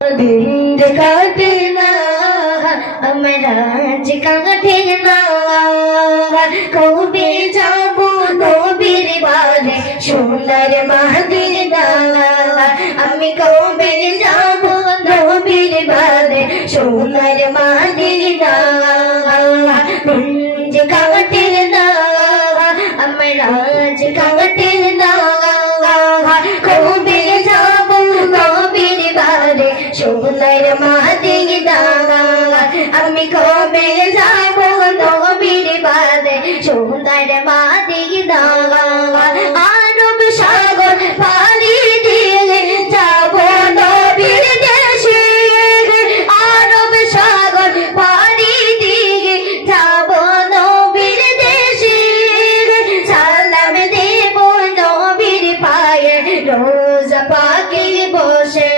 दिन काटना हमरा काटना कबे जाबो नबीर बारे सुंदर मदीना আমি কবে যাব নবীর বারে সোনার মদিনা দিন কাটে না আমার আজ কাটে না কবে যাব নবীর বারে সোনার মদিনা আমি কবে যাব নবীর বারে সোনার মদিনা আরব সাগর পাড়ি দিয়ে যাব নবীর দেশে আরব সাগর পাড়ি দিয়ে যাব নবীর দেশে সালাম দেব নবীর পায়ে রোজা পাকে বসে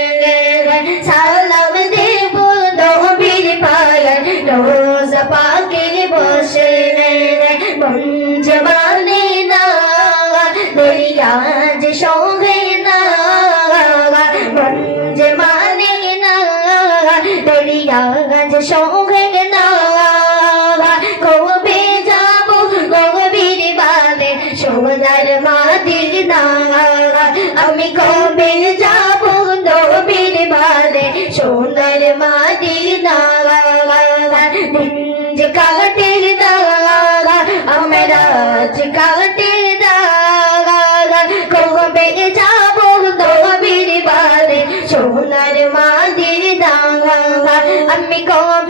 সালাম দেব নবীর পায়ে রোজা পাকে বসে মন জবানে না দরিয়াজ সঙ্গে না মন জবানে না দরিয়াজ সঙ্গে না কবে যাব নবীর বারে সোনার মদিনা আমি কবে যাব নবীর বারে সোনার মদিনা দিন যে কাটে না আমরা কাটে না কবে যাব নবীর বারে সোনার মদিনা আমি কবে